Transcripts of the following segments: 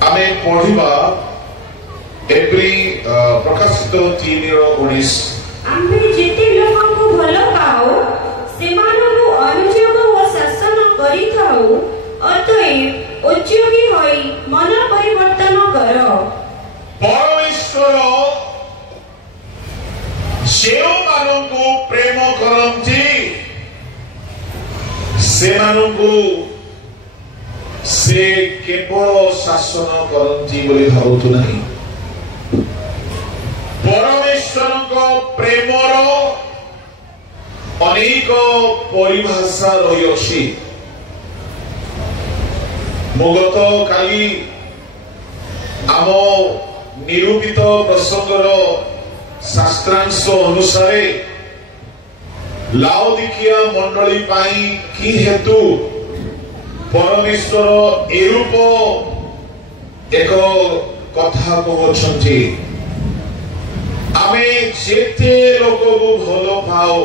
आमे पढ़िबा एप्री प्रकाशित 3:19 आम्भे जेते लोकंकु भलो पाओ सेमानकु अनुयोग व शासन करिथाउ अतएव उद्योगी होई मन परिवर्तन कर। परमेश्वर जेउ मानकु प्रेम करंती सेमानकु से केवल शासन करंती बोली भावतु नहीं। परमेश्वर को प्रेमर अनेक परिभाषा रही अछि। मुगत काली आम निरूपित प्रसंगर शास्त्रांश अनुसार लाउदिकिया मंडली पाई की हेतु परमेश्वर एरूप एक कथा कहछन्ति आमे जेते लोक को भलो पाओ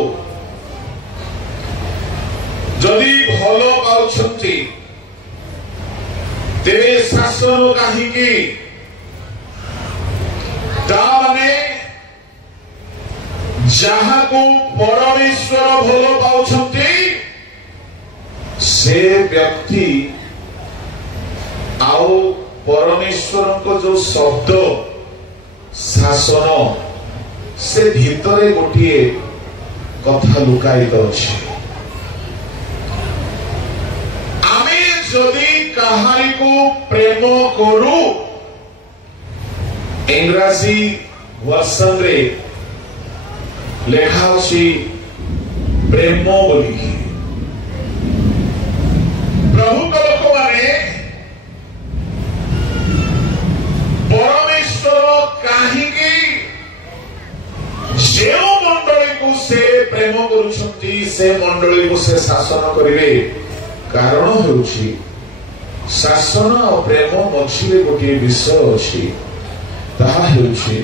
जदि भलो पाउछन्ति तेरे शासन काहीकि ताने जहा को परमेश्वर भलो पाउछन्ति से व्यक्ति आउ परमेश्वर को जो शब्द शासन से भीतरे गोटे कथा लुकायित अछि। आमे जदि कहानी को प्रेम करू इंग्रजी वर्षन रे लेखा अछि प्रेम बोली। प्रभु को लोक माने परमेश्वर काहीकि जेउ मंडली को से प्रेम करुछंती से मंडली को से शासन करिवे कारण होउछि शासन और प्रेम मझिरे गोटे विषय अछि ताहा होउछि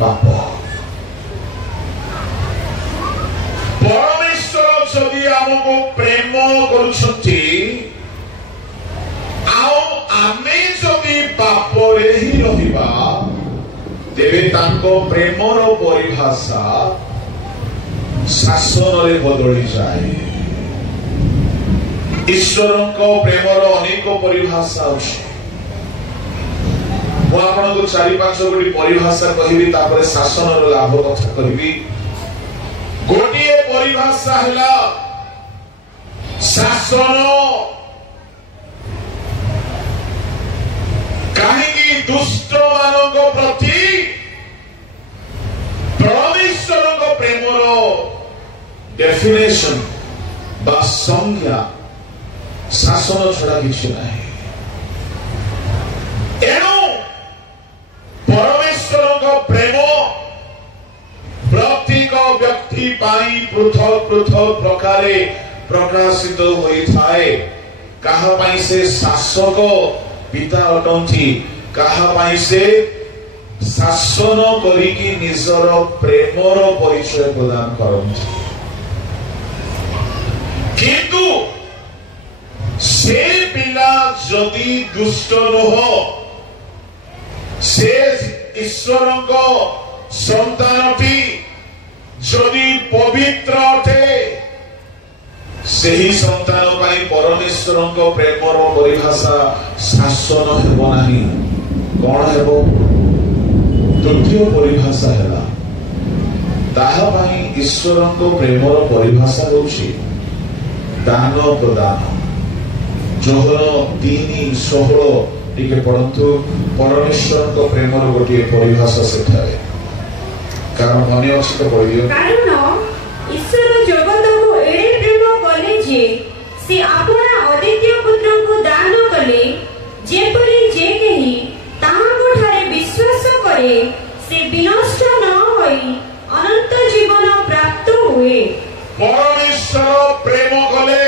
पाप। परमेश्वर जदि हमको प्रेम करुछंती आओ आमे जदि पापरे ही रहिबा तेबे तांको प्रेमर परिभाषा शासन रे बदली जाए। ईश्वरको प्रेमर अनेक परिभाषा अछि। मु आपनको 4-5 गोटी परिभाषा कहिबी तापर शासन रो लाभ कथा कहिबी। गोटिए परिभाषा हैला शासन काहीकि दुष्ट मानक प्रति परमेश्वर को प्रेमर डेफिनेशन बा संज्ञा शासन छड़ा किछि नाही। एणु परमेश्वर को प्रेम प्रत्येक व्यक्ति पाई पृथक पृथक प्रकारे प्रकाशित होई थाए। काहा पाई से शासक पिता अटंती काहा पाई से शासन करिकी निजर प्रेमर परिचय प्रदान करंती। किंतु से पिला जदि दुष्ट नह से ईश्वरको संतानटी जदि पवित्र अटे सेही संतान पाई परमेश्वर को प्रेमर परिभाषा शासन हेबो नाही। कोन हेबो द्वितीय परिभाषा हैला ताहा पाई ईश्वर को प्रेमर परिभाषा होछि दान प्रदान। जोहर 3:16 टिके पढंतु परमेश्वर को प्रेमर गोटे परिभाषा सेठाए कारण मने अछि तो पढियो कारण ईश्वर जगत को एडे प्रेम कले जे से अपना अद्वितीय पुत्र को दान कले जेपरि जे केही ताहाको ठारे विश्वास करे से विनष्ट न होई अनंत जीवन प्राप्त हुए। परमेश्वर प्रेम कले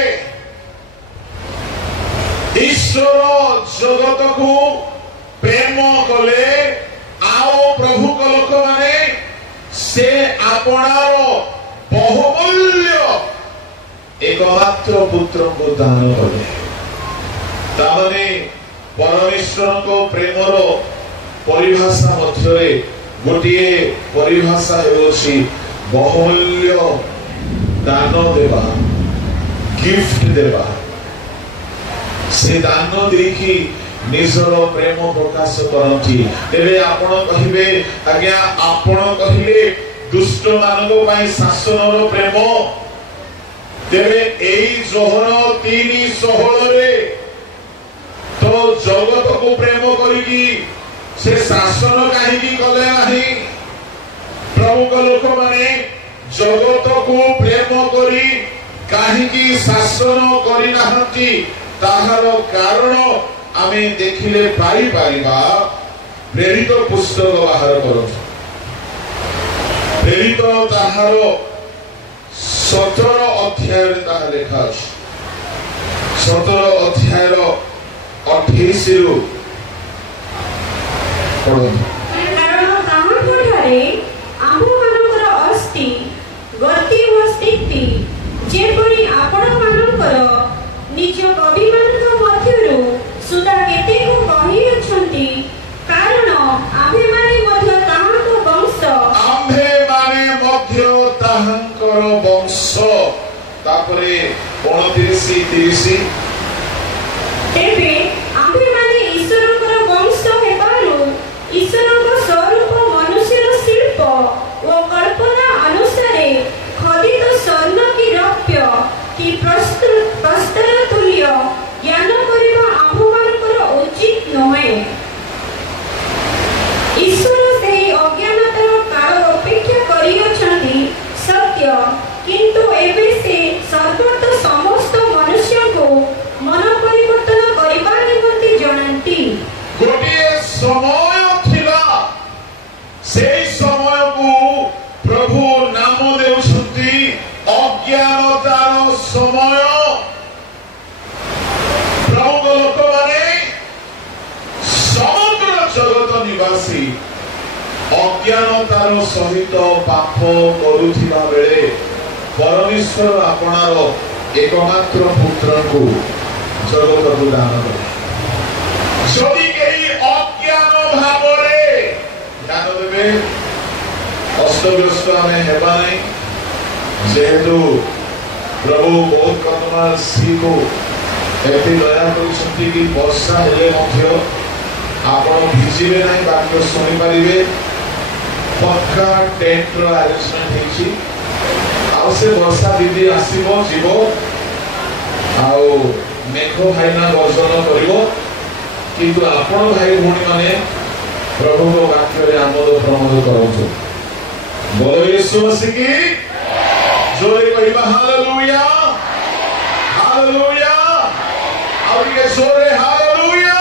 ईश्वर जगत को प्रेम कले आओ प्रभु को लोक माने से आपणार बहुमूल्य एकमात्र पुत्र को दान कले ताने परमेश्वर को प्रेमर परिभाषा मध्य गोटे परिभाषा है बहुमूल्य दान देवा गिफ्ट देवा से दान देखी निजर प्रेम प्रकाश करती तेरे आपण कहिबे आज्ञा आपण कहिले दुष्ट मानव पई शासन प्रेम तेरे एई जोहर 3:16 रे तो जगत को प्रेम करिकी से शासन काहे कले नाही प्रभु को लोक माने जगत को प्रेम करी काहे शासन करि नाहंती ताहार कारण आमे देखिले पाई पारिबा प्रेरित पुस्तक बाहर करो प्रेरित ताहार 17 अध्याय रे ताहा लेखा अछि 17 अध्याय रो 28 रु पढो कारण कहां पढारे आम्भो मानकर अस्ति गति व स्थिति जेपरि आपण मानकर निज कवि मानक मध्यरु सुधा केते को कहि अछंती कारण आम्भे माने मध्य ताहाको वंश आम्भे माने मध्य ताहांकर वंश तापरे 29-30 तेबे आम्भे माने ईश्वरकर वंश हेबारु ईश्वरक स्वरूप मनुष्यर शिल्प ओ कल्पना अनुसारे खदित स्वर्ण की रौप्य की प्रस्तर तुल्य ज्ञान करिबा आम्भमानकर उचित नहे ईश्वर सेही अज्ञानतार काल अपेक्षा करि अछंती सत्य किंतु एबे से सर्वत्र समस्त मनुष्य को मन परिवर्तन करिबा निमंते जणांती गोटे समय थिला सेई समय को प्रभु नाम देउछंती अज्ञानतार समय प्रभु लोक माने समग्र जगत निवासी अज्ञानतार सहित पाप करुथिबा बेले परमेश्वर आपणार एकमात्र पुत्र को जगत को दान करे जदि केही अज्ञान भावरे ध्यान देबे अस्तव्यस्त आमे हेबा नै जेहेतु प्रभु बहुत करुणा सीको एते दया करिसंती कि वर्षा हेले मध्य आपण भिजिबे नै वाक्य सुनि पारिबे पक्का टेंट रो अरेंजमेंट हेछि आउ से वर्षा दीदी आसीबो जीवो आउ मेघ भाईना वर्षन करिवो किंतु आपण भाई भूणी माने प्रभु को वाक्य रे आमोद प्रमोद करौछु बोलो यीशु मसीह की जोरे कहिबा हालेलुया हालेलुया और ये जोरे हालेलुया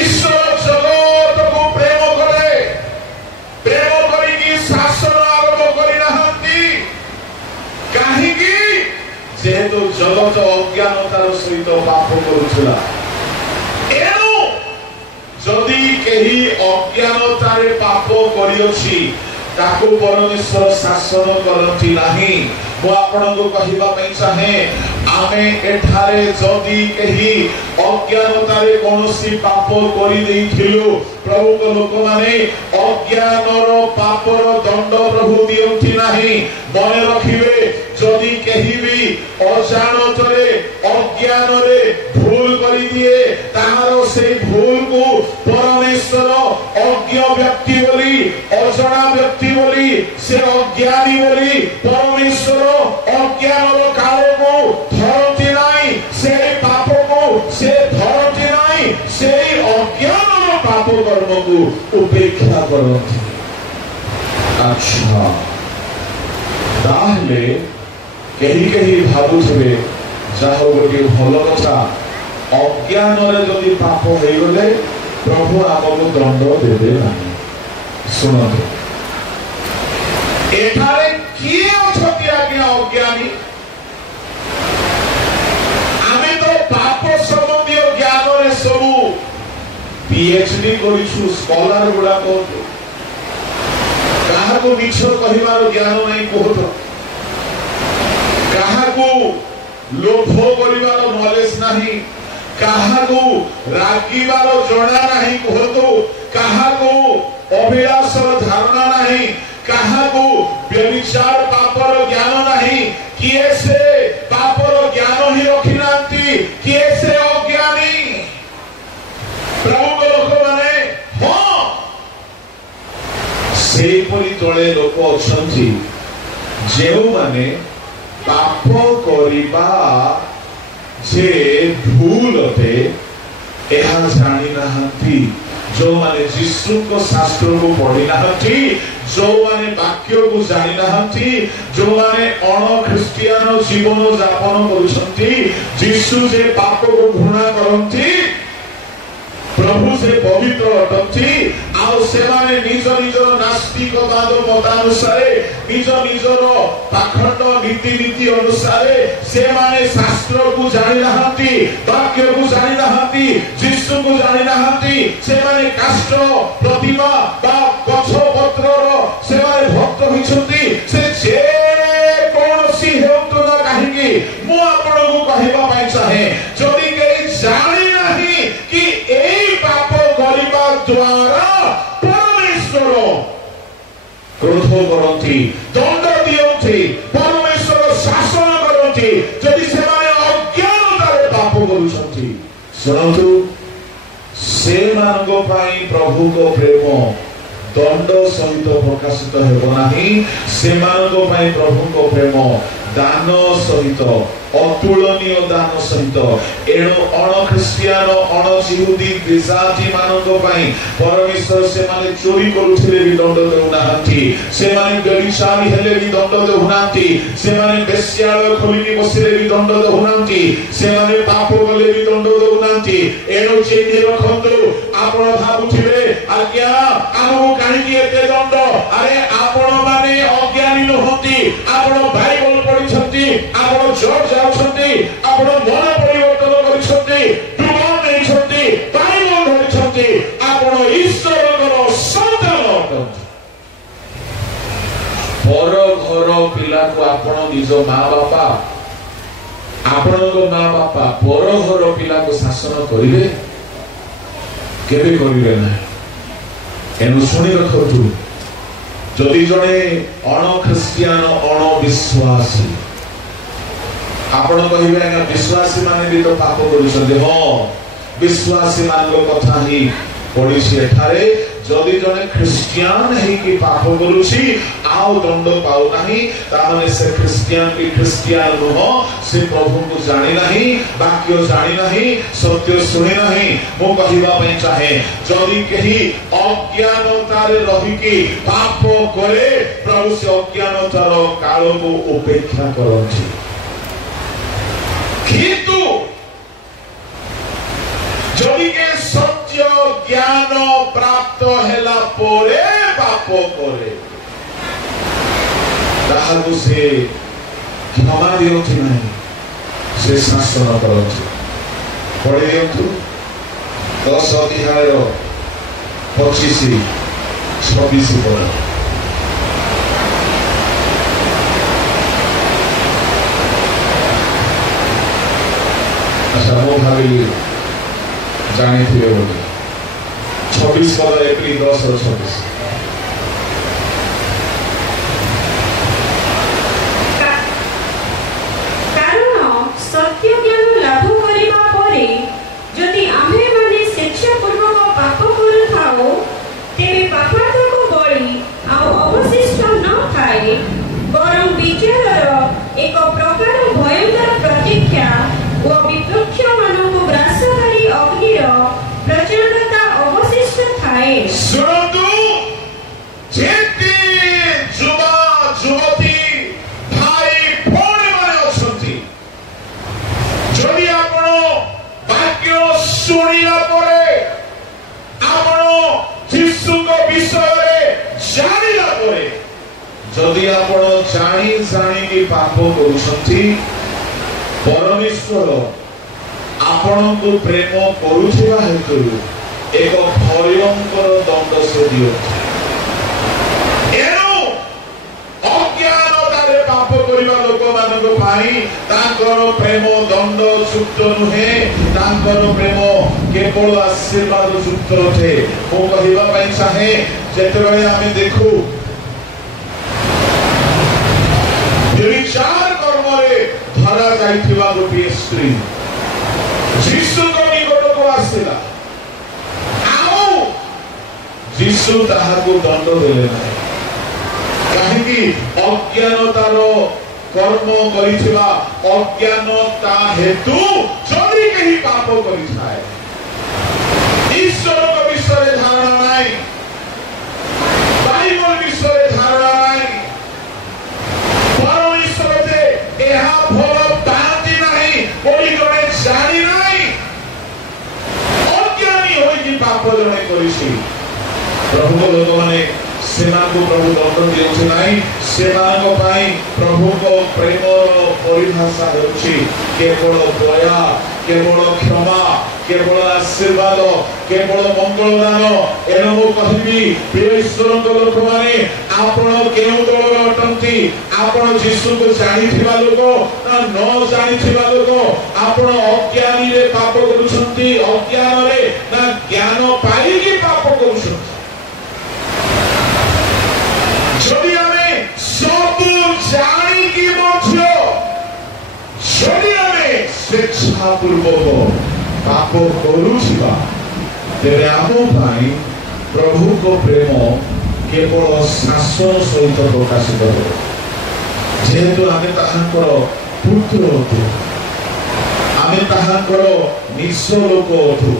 ईश्वर जगत को प्रेम करे प्रेम करी की शासन आरंभ करि नाहंती काहे की जेहेतु जगत अज्ञानतार सहित पाप करुछला एनु जदि केही अज्ञानतारे पाप करियोछि ताको परमेश्वर शासन करती नाही मो आपन को कहिबा पई चाहे आमे एठारे जदि केही अज्ञानतारे कोनोसी पाप करि देइथिलु प्रभु को लोक माने अज्ञानर पापर दंड प्रभु दियंती नाही मने रखिबे जदि केही भी अजानतरे अज्ञानरे भूल करि दिए ताहारो से भूल को परमेश्वर अज्ञ व्यक्ति बोली अजଣା व्यक्ति बोली से अज्ञानी बोली परमेश्वर अज्ञानर काल को धरती नाही से पाप को से धरती नाही से अज्ञानर पाप कर्म को उपेक्षा करती अच्छा ताहले केही केही भाबुथिबे जाहो गोटे भल कथा अज्ञान रे जदि पाप होई गले प्रभु आपको दंड देबे नाही सुनते एठारे किए अछती आज्ञा अज्ञानी आमे तो पाप संबंधी ज्ञान रे सब पीएचडी करिछु स्कॉलर गुडा को कहा को मिछ कहिबार ज्ञान नहीं कहतो कहा को लोभ करिबार नॉलेज नहीं କାହାକୁ ରାଗିବାର ଜଣା ନାହିଁ କୁହନ୍ତୁ, କାହାକୁ ଅଭିଳାଷର ଧାରଣା ନାହିଁ, କାହାକୁ ବ୍ୟଭିଚାର ପାପର ଜ୍ଞାନ ନାହିଁ। କିଏ ସେ ପାପର ଜ୍ଞାନ ହିଁ ରଖିନାହାନ୍ତି, କିଏ ସେ ଅଜ୍ଞାନୀ? ପ୍ରଭୁଙ୍କ ଲୋକମାନେ ହଁ ସେହିପରି ତଳେ ଲୋକ ଅଛନ୍ତି ଯେଉଁମାନେ ପାପ କରିବା ଯେ ଭୁଲ ଅଟେ ଏହା ଜାଣି ନାହାନ୍ତି, ଯେଉଁମାନେ ଯୀଶୁଙ୍କ ଶାସ୍ତ୍ରକୁ ପଢି ନାହାନ୍ତି, ଯେଉଁମାନେ ବାକ୍ୟକୁ ଜାଣି ନାହାନ୍ତି, ଯେଉଁମାନେ ଅଣ ଖ୍ରୀଷ୍ଟିଆନ ଜୀବନ ଯାପନ କରୁଛନ୍ତି, ଯୀଶୁ ଯେ ପାପକୁ ଘୃଣା କରନ୍ତି, ପ୍ରଭୁ ସେ ପବିତ୍ର ଅଟନ୍ତି, ଆଉ ସେମାନେ ନିଜ ନିଜର ନାସ୍ତିକବାଦ ମତାନୁସାରେ, ନିଜ ନିଜର ପାଖଣ୍ଡ ନୀତି ଅନୁସାରେ ସେମାନେ ଶାସ୍ତ୍ରକୁ ଜାଣି ନାହାନ୍ତି, ବାକ୍ୟକୁ ଜାଣି ନାହାନ୍ତି, ଯୀଶୁକୁ ଜାଣି ନାହାନ୍ତି। ସେମାନେ କାଷ୍ଠ ପ୍ରତିମା ବା ଗଛ ପତ୍ରର ସେମାନେ ଭକ୍ତ ହୋଇଛନ୍ତି। ସେ ଯେ କୌଣସି ହେଉନ୍ତୁ ନା କାହିଁକି, ମୁଁ ଆପଣଙ୍କୁ କହିବା ପାଇଁ ଚାହେଁ, ଯଦି କେହି ଜାଣି ନାହିଁ କି ଏଇ ପାପ କରିବା ଦ୍ୱାରା ପରମେଶ୍ୱର କ୍ରୋଧ କରନ୍ତି, ଦଣ୍ଡ ଦିଅନ୍ତି, ପରମେଶ୍ୱର ଶାସନ କରନ୍ତି, ଯଦି ସେମାନେ ଅଜ୍ଞାନତାରେ ପାପ କରୁଛନ୍ତି, ଶୁଣନ୍ତୁ, ସେମାନଙ୍କ ପାଇଁ ପ୍ରଭୁଙ୍କ ପ୍ରେମ ଦଣ୍ଡ ସହିତ ପ୍ରକାଶିତ ହେବ ନାହିଁ। ସେମାନଙ୍କ ପାଇଁ ପ୍ରଭୁଙ୍କ ପ୍ରେମ ଦାନ ସହିତ, ଅତୁଳନୀୟ ଦାନ ସହିତ। ଏଣୁ ଅଣ ଖ୍ରୀଷ୍ଟିଆନ, ଅଣ ଜିହୁଦୀ ବିଜାତି ମାନଙ୍କ ପାଇଁ ପରମେଶ୍ୱର ସେମାନେ ଚୋରି କରୁଥିଲେ ବି ଦଣ୍ଡ ଦେଉନାହାନ୍ତି, ସେମାନେ ବ୍ୟଭିଚାରୀ ହେଲେ ବି ଦଣ୍ଡ ଦେଉନାହାନ୍ତି, ସେମାନେ ବେଶ୍ୟାଳୟ ଖୋଲିକି ବସିଲେ ବି ଦଣ୍ଡ ଦେଉନାହାନ୍ତି, ସେମାନେ ପାପ କଲେ ବି ଦଣ୍ଡ ଦେଉନାହାନ୍ତି। ଏଣୁ ଚିହ୍ନି ରଖନ୍ତୁ, ଆପଣ ଭାବୁଥିବେ ଆଜ୍ଞା ଆମକୁ କାହିଁକି ଏତେ ଦଣ୍ଡ? ଆରେ ଆପଣ ମାନେ ଅଜ୍ଞାନୀ ନୁହନ୍ତି, ଆପଣ ବାଇବଲ ପଢିଛନ୍ତି, ଆପଣ ଚର୍ଚ୍ଚ ଯାଉଛନ୍ତି, ଆପଣ ମନ ପରିବର୍ତ୍ତନ କରିଛନ୍ତି, ଡୁବ ନେଇଛନ୍ତି, ବାଇବଲ ଧରିଛନ୍ତି, ଆପଣ ଈଶ୍ୱରଙ୍କର ସନ୍ତାନ ଅଟନ୍ତି। ପର ଘର ପିଲାକୁ ଆପଣ ନିଜ ମା ବାପା, ଆପଣଙ୍କ ମା ବାପା ପର ଘର ପିଲାକୁ ଶାସନ କରିବେ? କେବେ କରିବେ ନାହିଁ। ଏଣୁ ଶୁଣି ରଖନ୍ତୁ, ଯଦି ଜଣେ ଅଣ ଖ୍ରୀଷ୍ଟିଆନ, ଅଣ ବିଶ୍ୱାସୀ, ଆପଣ କହିବେ ଆଜ୍ଞା ବିଶ୍ୱାସୀ ମାନେ ବି ତ ପାପ କରୁଛନ୍ତି। ହଁ, ବିଶ୍ୱାସୀ ମାନଙ୍କ କଥା ହିଁ ପଡିଛି ଏଠାରେ। ଯଦି ଜଣେ ଖ୍ରୀଷ୍ଟିଆନ ହେଇକି ପାପ କରୁଛି ଆଉ ଦଣ୍ଡ ପାଉନାହିଁ, ତାମାନେ ସେ ଖ୍ରୀଷ୍ଟିଆନ କି ଖ୍ରୀଷ୍ଟିଆନ ନୁହଁ, ସେ ପ୍ରଭୁଙ୍କୁ ଜାଣି ନାହିଁ, ବାକ୍ୟ ଜାଣି ନାହିଁ, ସତ୍ୟ ଶୁଣି ନାହିଁ। ମୁଁ କହିବା ପାଇଁ ଚାହେଁ, ଯଦି କେହି ଅଜ୍ଞାନତାରେ ରହିକି ପାପ କରେ, ପ୍ରଭୁ ସେ ଅଜ୍ଞାନତାର କାଳକୁ ଉପେକ୍ଷା କରନ୍ତି। କିନ୍ତୁ যদি কে সত্য জ্ঞান প্রাপ্ত হেলা পরে পাপ করে, তাহাকে সে ক্ষমা দিয়ন্তু নাই, সে শাসন করন্তু। পড়ে দিয়ন্তু 10 অধ্যায়ের 25-26 পড়া। আচ্ছা, ମୁଁ ଭାବିଲି ଜାଣିଥିବେ ବୋଲି। 26 ଏପ୍ରିଲ 10-26। କାରଣ ସତ୍ୟ ଜ୍ଞାନ ଲାଭ କରିବା ପରେ ଯଦି ଆମ୍ଭେମାନେ ସ୍ୱେଚ୍ଛାପୂର୍ବକ ପାପ କରୁଥାଉ, ତେବେ ପାପାତ୍ମକ ବଳି ଆଉ ଅବଶିଷ୍ଟ ନ ଥାଏ, ବରଂ ବିଚାରର ଏକ ପ୍ରକାର ଭୟଙ୍କର ପ୍ରତୀକ୍ଷା ଓ ବିପକ୍ଷମାନଙ୍କୁ ଗ୍ରାସକାରୀ ଅଗ୍ନିର ପ୍ରଚଣ୍ଡତା ଅବଶିଷ୍ଟ ଥାଏ। ଶୁଣନ୍ତୁ, ଯେତେ ଯୁବା ଯୁବତୀ ଭାଇ ଭଉଣୀମାନେ ଅଛନ୍ତି, ଯଦି ଆପଣ ବାକ୍ୟ ଶୁଣିଲା ପରେ, ଆପଣ ଯୀଶୁଙ୍କ ବିଷୟରେ ଜାଣିଲା ପରେ, ଯଦି ଆପଣ ଜାଣିକି ପାପ କରୁଛନ୍ତି, ପରମେଶ୍ୱର ଆପଣଙ୍କୁ ପ୍ରେମ କରୁଥିବା ହେତୁ ଏକ ଭୟଙ୍କର ଦଣ୍ଡ ସେ ଦିଅନ୍ତି। ଏଣୁ ଅଜ୍ଞାନତାରେ ପାପ କରିବା ଲୋକମାନଙ୍କ ପାଇଁ ତାଙ୍କ प्रेम दंड युक्त नुहे प्रेम केवल आशीर्वाद युक्त अटे मु कहबा चाहे जेतेबेले आमे देखु व्यभिचार कर्म रे धरा जाइथिबा गोटे स्त्री जीसु को निकट को आसिला आओ जीसु ताहाको दंड देले नाही काहेकि अज्ञानतार कर्म करिथिबा अज्ञानता हेतु जदि केही पाप करिथाय ईश्वर को विषय धारणा नाही बाइबल विषय धारणा नाही परमेश्वर जे एहा भल पाती नाही कोई जने जानि नाही अज्ञानी होई कि पाप जने करिछि प्रभु लोक माने सेना को प्रभु दंड दियछि नाही सेना को पाई प्रभु को प्रेम परिभाषा होछि केवल दया केवल क्षमा केवल आशीर्वाद केवल मंगल दान एनो कहबी प्रियश्वर लोक माने आपण केउ दल अटंती आपण यीशु को जानिथिबा लोक ना न जानिथिबा लोक आपण अज्ञानी रे पाप करूछंती अज्ञान रे ना ज्ञान पाई कि पाप करूछंती जदि हमें सब जानी की मध्य जदि हमें स्वेच्छा पूर्वक पाप करूछिबा तेरे आमो भाई प्रभु को प्रेम केवल शासन सहित प्रकाशित हो जेहेतु आमे ताहांकर पुत्र अथु आमे ताहांकर निज लोक अथु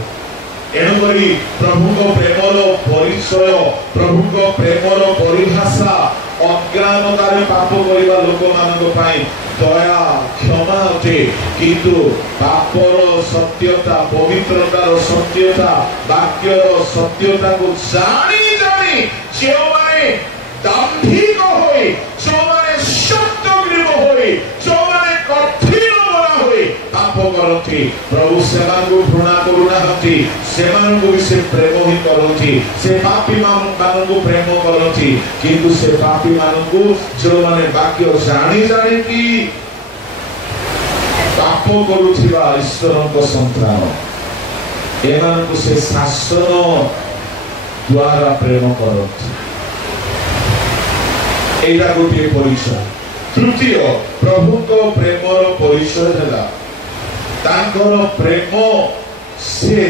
एणुकरी प्रभु को प्रेमर परिचय प्रभु को प्रेमर परिभाषा अज्ञानतार पाप करिबा लोक मानक पई दया क्षमा अटे किंतु पापर सत्यता पवित्रतार सत्यता वाक्यर सत्यता को जानी जानी जे माने दाम्भिक होई जो माने सत्यग्रीव होई जो माने कठिन बना होई पाप करथि प्रभु सेमान को घृणा करूनाहंती सेमान को से प्रेम ही करथि से पापी मान को प्रेम करथि किंतु से पापी मान को जो माने वाक्य जानी जानी की पाप करूथिबा ईश्वरन को संतान एमान को से शासन द्वारा प्रेम करथि एटा गोटे परिचय तृतीय प्रभु को प्रेमर परिचय देला तांकर प्रेम से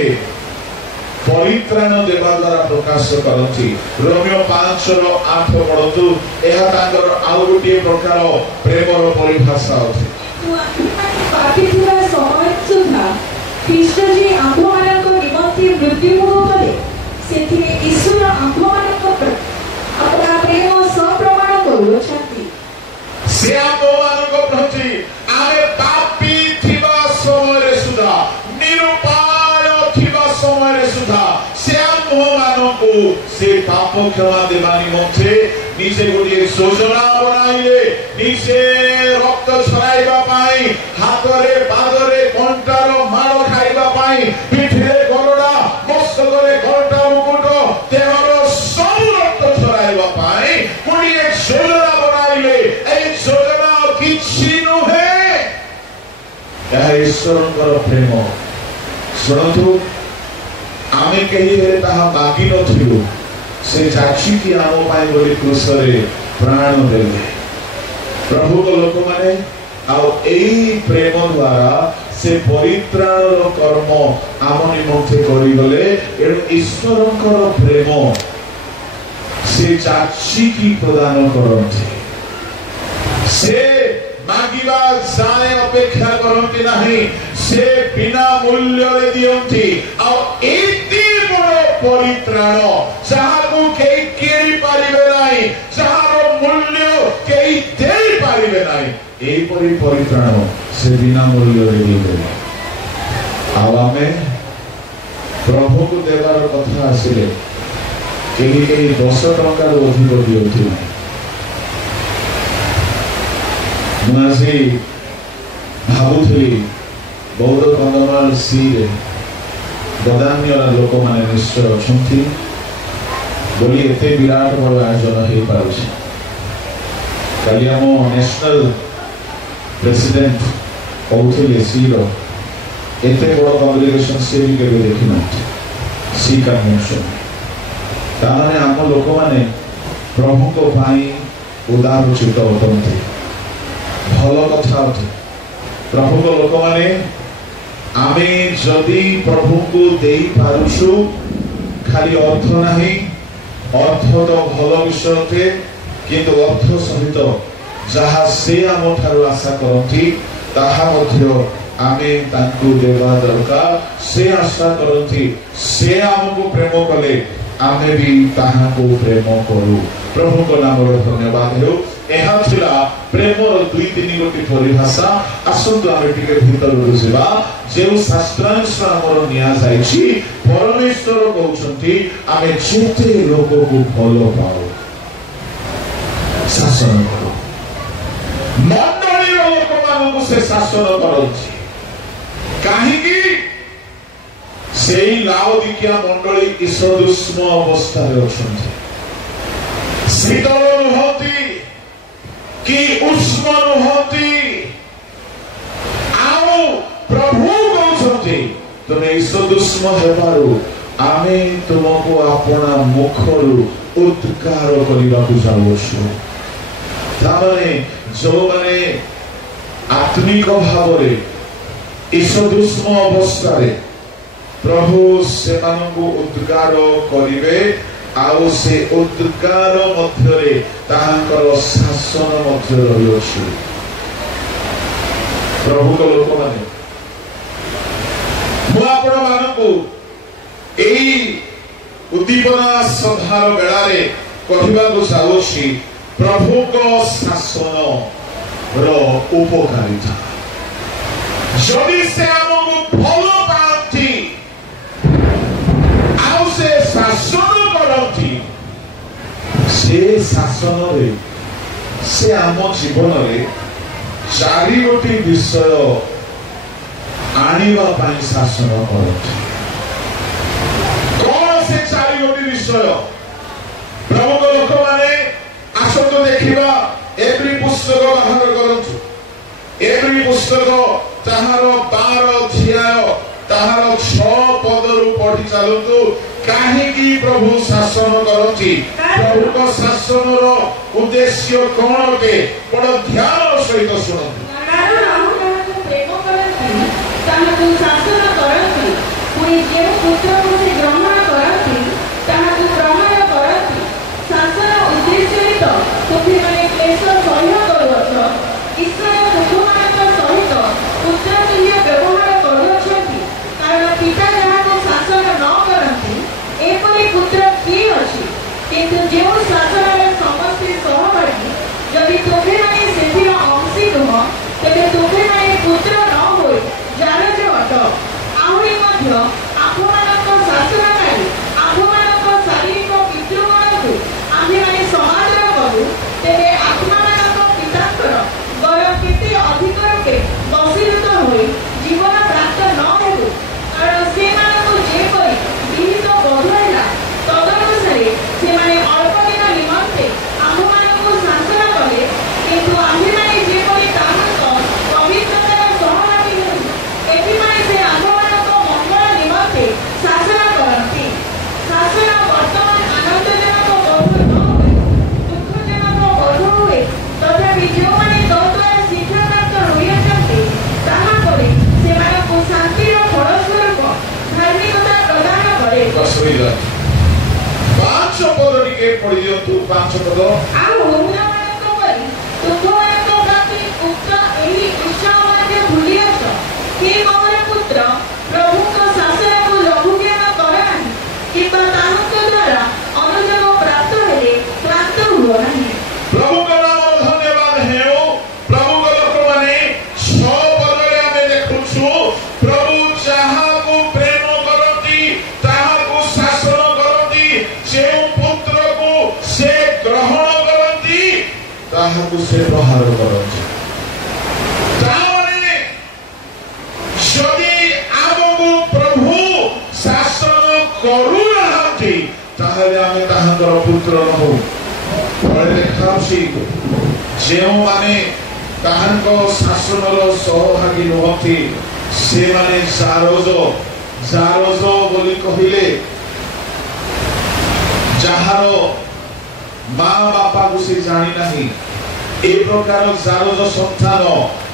परित्राण देवा द्वारा प्रकाश करथि रोमियो 5:8 पढतु एहा तांकर आउ गोटे प्रकार प्रेमर परिभाषा अछि पापी थिबा समय सुधा कृष्ण जी आत्मा मानक निमंत्रण मृत्यु मुख कले सेथि ईश्वर आत्मा मानक अपना प्रेम सप्रमाण करूछंती से आत्मा मानक प्रति आमे पापी थिबा समय सुधा निरुपाय थिबा समय सुधा से आत्मा मानक से पाप क्षमा देवा निमंत्रे निजे गोटे योजना बनाइले निजे रक्त छराइबा पाई हातरे पादरे कंटार मार खाइबा पाई पिठरे गरडा मस्तकरे घंटा मुकुट देहर सब रक्त छराइबा पाई कोडी एक योजना बनाइले ए योजना किछि नहे या ईश्वरकर प्रेम सुनतु आमे कहि हे ताहा मागी नथिलु से जाछि कि आमो पाई बोली क्रूसरे प्राण देले प्रभु को लोक माने आ एई प्रेम द्वारा से परित्राण कर्म आम निमंत्रे करि गले एण ईश्वरकर प्रेम से जाछि कि प्रदान करथि से मागिबा जाय अपेक्षा करथि नाही से बिना मूल्य रे दियंती आ एति बड़ परित्राण जहाको केई केरी पारिबे नाही जहारो मूल्य केई देई पारिबे नाही एई परित्राण से बिना मूल्य रे दिबे आ आमे प्रभु को देवार कथा आसिले केही केही 10 टंका रो अधिक दियंती नाही मुआसी भाबुथली बौद्ध कंदमाल सी रे गदान्य लोक माने निश्चय अछंती बोली एते विराट बड़ आयोजन हे पारुछि काली हम नेशनल प्रेसिडेंट कहते सीर एत बड़ कंग्रेगेशन सी भी केवे देखी ना सी कन्वेंशन ताने आम लोक मैंने प्रभु को उदार चित अटंती भल कथा अटे प्रभु को लोक मैंने आमे जदि प्रभु को दे पारुछु खाली अर्थ नहीं अर्थ तो भल विषय किंतु अर्थ सहित जहाँ से आम ठारू आशा करती ताहा मध्य आमे तांकु देवा दरकार से आशा करती से आमको प्रेम कले आमे भी ताहा को प्रेम करू प्रभु को नाम धन्यवाद हो एहा थिला प्रेमर दुई तीन गोटी परिभाषा आसंतु आमे टिके भीतर बुझिबा जे शास्त्रांश हमर निया जाईछि परमेश्वर कहउछंती आमे जेते लोक को भलो पाओ शासन करो मंडली लोक मानकु से शासन करछि काहेकि सेई लाओदिकिया मंडली ईशदुष्म अवस्था रे अछंती शीतल नुहति कि उष्म नुहति आओ प्रभु कहउछंती तमे ईशदुष्म हेबारु आमे तुमको अपना मुखरु उद्गार करिबाकु चाहूछु तामाने जो माने आत्मिक भावरे ईशदुष्म अवस्था रे प्रभु से मानकु उद्गार करिवे आउ से उद्गार मध्यरे ताहांकर शासन मध्य रही अछि प्रभु को लोक माने मु आपण मानकु एई उद्दीपना सभार बेला रे कहिबा को चाहूछि प्रभु को शासन रो उपकारिता जदि से हमको भलो पांती आउ से शासन करती से शासन रे से आम जीवन रे चारि गोटी विषय आनिबा पाई शासन करती कौन से चारि गोटी विषय प्रभु को लोक माने आसतो देखिबा एवरी पुस्तक बाहर करंतु एवरी पुस्तक ताहार 12 अध्याय ताहार 6 पदरु पढ़ी चलतु काहेकि प्रभु शासन करती प्रभु को शासन रो उद्देश्य कोन अटे बड़ ध्यान सहित सुनतु प्रेम करती ताहाकु शासन करती पुनी जे पुत्र को से ग्रहण करती ताहाकु प्रमाण करती शासन उद्देश्य तो तुमि माने क्लेश सह्य करूछ ईश्वर दुखमानक सहित पुत्र तुल्य व्यवहार करूछंती कारण पिता जहाको शासन न करती एपरि पुत्र किए अछि किंतु जे शासन रे समस्त सहभागी यदि तुमि माने सेथिर अंशी नुह तेबे तुमि माने पुत्र न होय जार जे अट आहुरी मध्य आपमानक शासनकारी आपमानक शारीरिक पितृगणकु आम्हे माने समादर करू तेबे आत्मानक पितांकर गर केते अधिक रूपे बसीभूत होई जीवन प्राप्त न हेतु कारण से मानकु जेपरि विहित बधुला तदनुसारे से माने अल्प दिन निमंते आम्हमानकु शासन कले किंतु आम्हे माने जेपरि ताहाक पवित्रतार सहभागी हेतु एथि माने से आम्हमानक मंगल निमंते शासन करती शासन वर्तमान आनंदजनक बधु न होय दुःखजनक बधु होय तथापि जो माने तत्त्वय शिक्षा प्राप्त होइछन्ति ताहा करे से मानकु शांतिर फलस्वरूप धार्मिकता प्रदान करे असुविधा 5 पद टिके पढि दियंतु 5 पद आ होमनामानक परि तुममानक प्रति उक्त एही उत्साह मध्य भूलियछ हे मोर पुत्र प्रभु को शासन को लघु ज्ञान कर नाही किंतु ताहाक द्वारा अनुजोग प्राप्त हेले प्राप्त हुओ नाही प्रभु का नाम धन्यवाद है प्रभु को लोक माने 6 पद रे हमें देखुछु प्रभु जहा को प्रेम करती ताहा को शासन करती जे पुत्र को से ग्रहण करती ताहा को से प्रहार करती ताने यदि आमको प्रभु शासन करू नाहंती ताहले आमे ताहाकर पुत्र न हो फळे देखाउछि जेउ माने ତାହାଙ୍କ ଶାସନର ସହଭାଗୀ ନୁହନ୍ତି। ସେମାନେ ଜାରଜ ବୋଲି କହିଲେ ଯାହାର ମା ବାପାକୁ ସେ ଜାଣି ନାହିଁ। ଏ ପ୍ରକାର ଜାରଜ ସନ୍ତାନ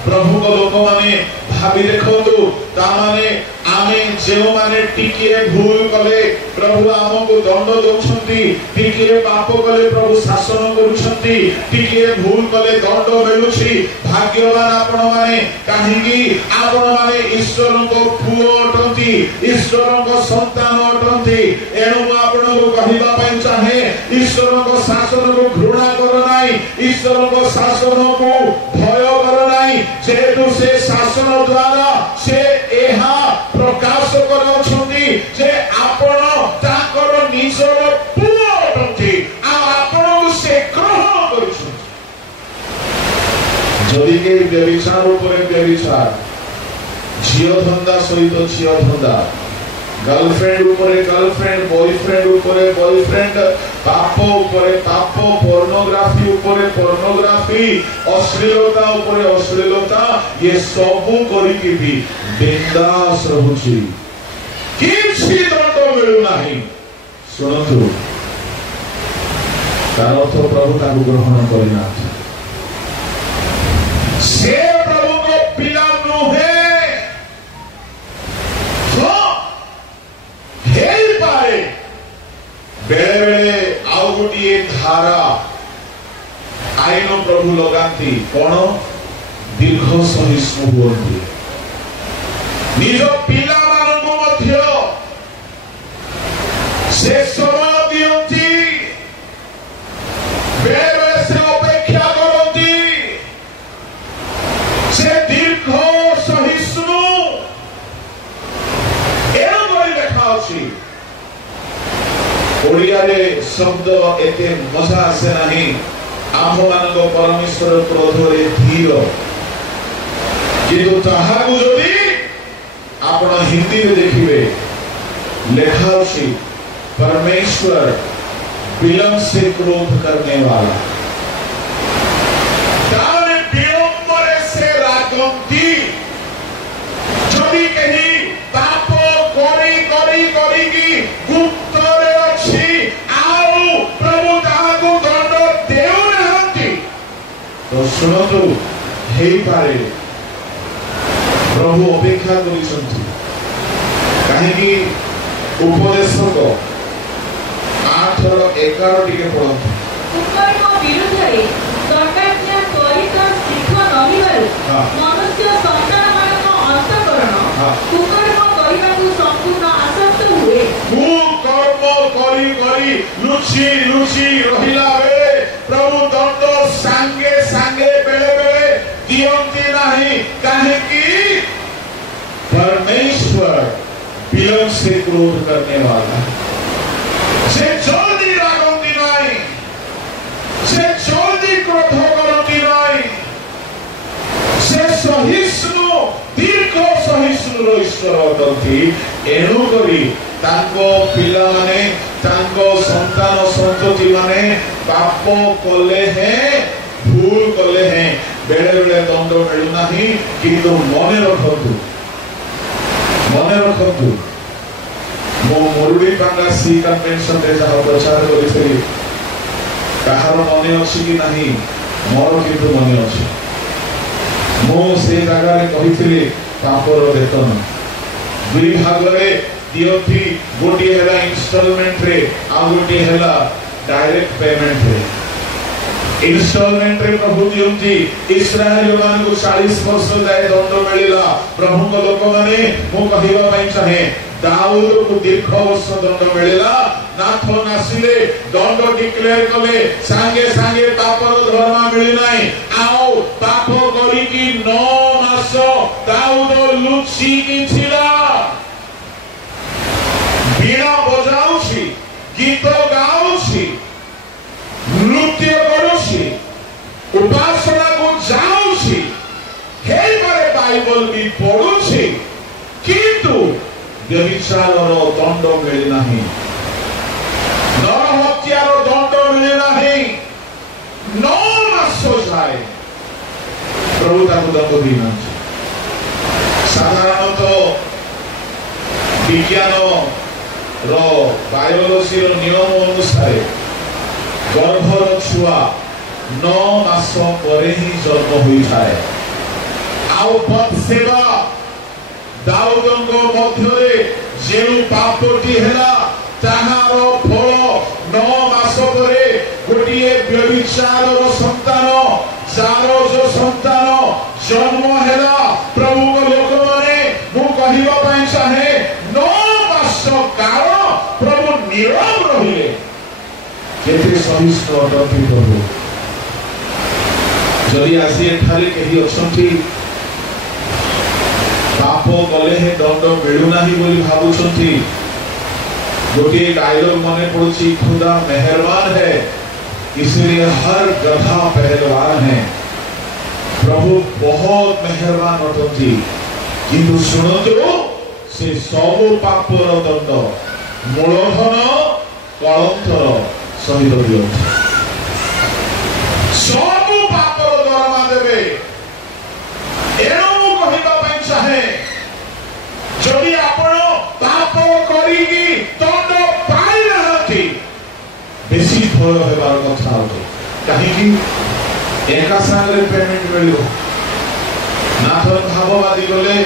ପ୍ରଭୁଙ୍କ ଲୋକମାନେ ଭାବି ଦେଖନ୍ତୁ, ତାମାନେ ଆମେ ଯେଉଁମାନେ ଟିକିଏ ଭୁଲ କଲେ ପ୍ରଭୁ ଆମକୁ ଦଣ୍ଡ ଦଉଛନ୍ତି, ଟିକିଏ ପାପ କଲେ ପ୍ରଭୁ ଶାସନ କରୁଛନ୍ତି, ଟିକିଏ ଭୁଲ କଲେ ଦଣ୍ଡ ମିଳୁଛି। ଭାଗ୍ୟବାନ ଆପଣମାନେ, କାହିଁକି ଆପଣମାନେ ଈଶ୍ୱରଙ୍କ ପୁଅ ଅଟନ୍ତି, ଈଶ୍ୱରଙ୍କ ସନ୍ତାନ ଅଟନ୍ତି। ଏଣୁ ମୁଁ ଆପଣଙ୍କୁ କହିବା ପାଇଁ ଚାହେଁ, ଈଶ୍ୱରଙ୍କ ଶାସନକୁ ଘୃଣା କର ନାହିଁ, ଈଶ୍ୱରଙ୍କ ଶାସନକୁ ଭୟ କର ନାହିଁ। ଯେହେତୁ ସେ ଶାସନ ଦ୍ୱାରା ସେ ଏହା ପ୍ରକାଶ କରୁଛନ୍ତି ଯେ ଆପଣ ତାଙ୍କର ନିଜର ପୁଅ ଅଟନ୍ତି, ଆଉ ଆପଣଙ୍କୁ ସେ ଗ୍ରହଣ କରୁଛନ୍ତି। ଯଦି କେହି ବ୍ୟଭିଚାର ଉପରେ ବ୍ୟଭିଚାର, ଝିଅ ଧନ୍ଦା ସହିତ ଝିଅ ଧନ୍ଦା, गर्लफ्रेंड उपरे गर्लफ्रेंड, बॉयफ्रेंड उपरे बॉयफ्रेंड, पाप उपरे पाप, पोर्नोग्राफी उपरे पोर्नोग्राफी, अश्लीलता उपरे अश्लीलता, ये सब करिकि भी बिंदास रहुछि, किछि दंड मिलु नाही। सुनतु, तार अर्थ प्रभु ताकु ग्रहण करिना, से प्रभु को पिला नुहे। बेले बेले आउ गोटे धारा आईन प्रभु लगाती, कौन दीर्घ सहिष्णु हुअंती, निज पिला मानकु मध्य से समय दियंती, बेले बेले से अपेक्षा करती, से दीर्घ सहिष्णु एवं करि देखाउछि। ओडिया रे शब्द एते मजा आसे नाही, आम मानक परमेश्वर क्रोधरे धीर, किंतु ताहाकु जदि आपण हिंदी रे देखिबे लेखा अछि, परमेश्वर विलंब से क्रोध करने वाला, तारे विलंब से रागंती। जदि कहीं पाप करी करी करी की गुप्त रे अछि, आउ प्रभु ताहाकु दंड देउ नहंती, तो सुनतु, हेई पारे प्रभु अपेक्षा करिसंती। काहेकि उपदेशक 8:11 टिके पढंतु। कुकर्म विरुद्धरे दंडाज्ञा त्वरित शीघ्र नहिबारु मनुष्य संतानमानक अंतःकरण कुकर्म करिबाकु संपूर्ण आसक्त हुए। कुकर्म करी करी लुचि लुचि रहिला बेले प्रभु दंड सांगे सांगे बेले बेले दियंती नाही। काहेकि परमेश्वर विलंब से क्रोध करने वाला, से जल्दी रागंती नाही, से जल्दी क्रोध करती नाही, से सहिष्णु दीर्घ सहिष्णु ईश्वर अटंती। एणु करी तांको पिला माने, तांको संतान संतति माने पाप कले हैं, भूल कले हैं, बेले बेले दंड मिलु नाही। किंतु मने रखतु मो मुरुडी पांगा सी कन्वेंशन रे जा प्रचार करिसरी, कहार मने अछि कि नाही, मोर किंतु मने अछि। मो से जगह रे कहिथिली पापर वेतन दुई भाग रे दियथि, गोटी हैला इंस्टॉलमेंट रे, आ गोटी हैला डायरेक्ट पेमेंट रे। इंस्टॉलमेंट रे प्रभु दियंती, इस्राएल मान को 40 वर्ष जाय दंड मिलिला। प्रभु को लोक माने मो कहिबा पई चाहे, दाऊद को दीर्घ वर्ष दंड मिलिला। नाथन आसिले दंड डिक्लेयर कले, सांगे सांगे पापर धर्मा मिली नाही। आओ पाप करी की 9 मास दाऊद लुचि की छिला, बीणा बजाउछि, गीत गाउछि, नृत्य करुछि, उपासना को जाउछि, हे मारे बाइबल भी पढुछि, किंतु व्यभिचारर दंड मिली नाही, नर हत्यार दंड मिली नाही। 9 मास जाए प्रभु ताको दंड देना। साधारणतः विज्ञान रो बायोलॉजी रो नियम अनुसार गर्भर छुआ 9 मास परे ही जन्म होई थाए। आउ बत्सेवा दाऊदंग मध्यरे जेउ पापटी हेला ताहारो फल 9 मास परे गोटिए व्यभिचारर संतान चारो जो संतान जन्म हेला। प्रभु को लोक माने मु कहिबा पई चाहे 9 मास काल प्रभु नीरव रहिले। केते सहिष्णु अटंती प्रभु। जदि आज एठारे केही अछंती पाप गले हे दंड मिलू नाही बोली भाबुछंती, गोटे डायलॉग मने पड़ुची, खुदा मेहरबान है इसलिए हर गधा पहलवान है। प्रभु बहुत मेहरबान अटंती, किंतु सुनतु से सब पापर दंड मूलधन कलंतर सहित दियंती। सब पापर दरमा देबे। एणु कहिबा पई चाहे जदि आपण पाप करिकी दंड पाई रहती बेसी भय हेबार कथा होते। कहीं एका संगे पेमेंट मिलियो ना तो भाववादी गले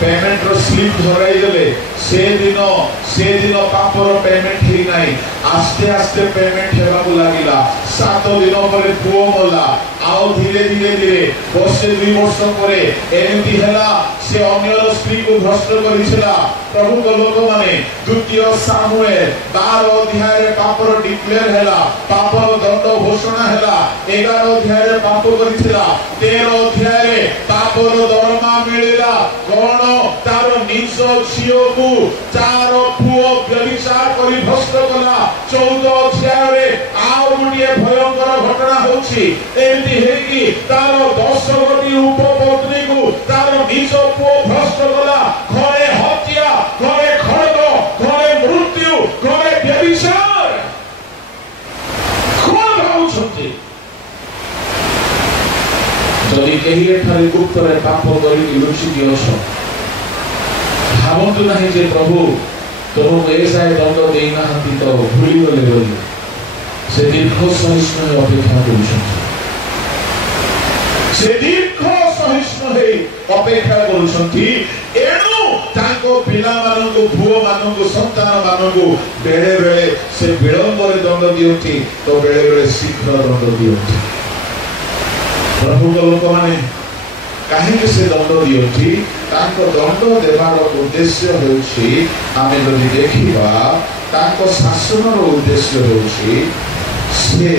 पेमेंट रो स्लिप धराई देले से दिन पापर पेमेंट ही नाही। आस्ते आस्ते पेमेंट हेबा को लागिला। 7 दिन परे पुओ मोला आउ धीरे धीरे वर्षे 2 वर्ष परे एमती हेला से अन्यर स्त्री को भ्रष्ट करिसला। प्रभु को लोक माने द्वितीय सामुएल 12 अध्याय रे पापर डिक्लेयर हेला, पापर दंड घोषणा हेला। 11 अध्याय रे पाप करिसला, 13 अध्याय रे पापर दरमा मिलिला। कोन तार निज झियो को चार पुओ व्यभिचार करी भ्रष्ट कला। 14 अध्याय रे आउ गुडिए भयंकर घटना होछि। एमती हेकी तार 10 गोटी उपपत्नी को तार निज पुओ भ्रष्ट कला। घरे हत्या, घरे खड्ग, घरे मृत्यु, घरे व्यभिचार। कोन भाउछंती जदि केही एठारे गुप्त रे पाप करी लुचि दियछ, भावतु नहीं जे प्रभु तुमको ऐसा दंड देना हती तो भूली गले बोली से दीर्घ सहिष्णु अपेक्षा करूछन। से दीर्घ सहिष्णु हे अपेक्षा करूछंती। एणु ताको पिला माननको भुओ माननको संतान माननको बेले बेले से विलंब रे दंड दियंती तो बेले बेले शीघ्र दंड दियंती। प्रभु को लोक माने कहीं से दंड दियंती ताको दंड देवार उद्देश्य हेउछि आमे जदि देखिबा ताको शासनर उद्देश्य हेउछि से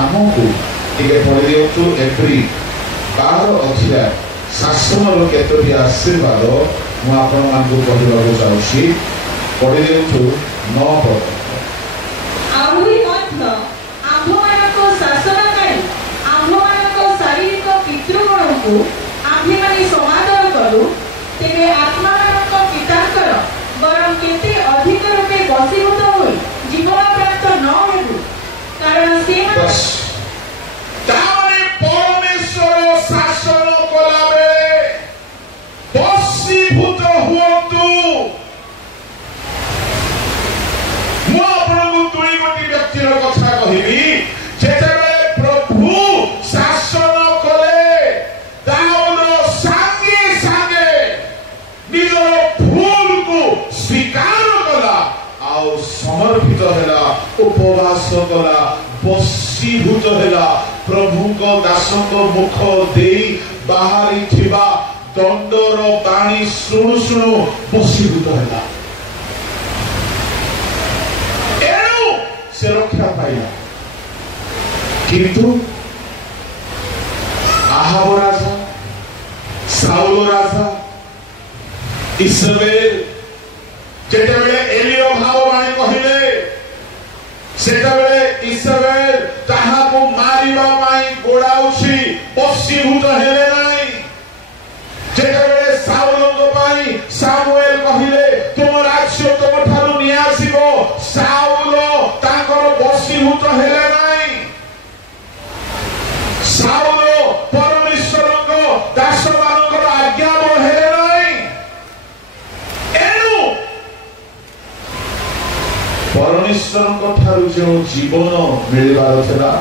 आमको टिके पढि दियंतु एप्री 12 अध्याय शासनर केतोटी आशीर्वाद मु आपण मानकु कहबाको चाहूछि। पढि दियंतु 9 पद। आहुरी मध्य आम्भमानको शासनकारी आम्भमानको शारीरिक पितृगणको आम्भेमाने समादर करू, तेरे आत्मामानको पितांकर बरं केते अधिक रूपे बसीभूत होई जीवन प्राप्त न हेतु। कारण से तारे परमेश्वर शासन कला बेले बसीभूत हुअन्तु। मु आपनको दुई गोटी व्यक्तिर कथा कहिबी जेतेबेले प्रभु शासन कले दाऊद सांगे सांगे निजर भूल को स्वीकार कला आउ समर्पित हेला, उपवास कला, बसीभूत हेला। प्रभु को दासंग मुख देई बाहरी थिबा दंडर बाणी सुनु सुनु बसीभूत हेला। एणु से रक्षा पाइला। किंतु आहाब राजा, साउल राजा, इस्राएल जेतेबेले एलियो भाववाणी कहिले सेतेबेले इस्राएल ताहाको मारिबा पाई गोडाउछि बसीभूत हेले नाही। जेतेबेले साउलको पाई सामुएल कहिले तुम राज्य तुम ठारू नियासिबो, साउल ताकर बसीभूत हेले नाही। साउल परमेश्वर परमेश्वर ठारू जो जीवन मिलबार थिला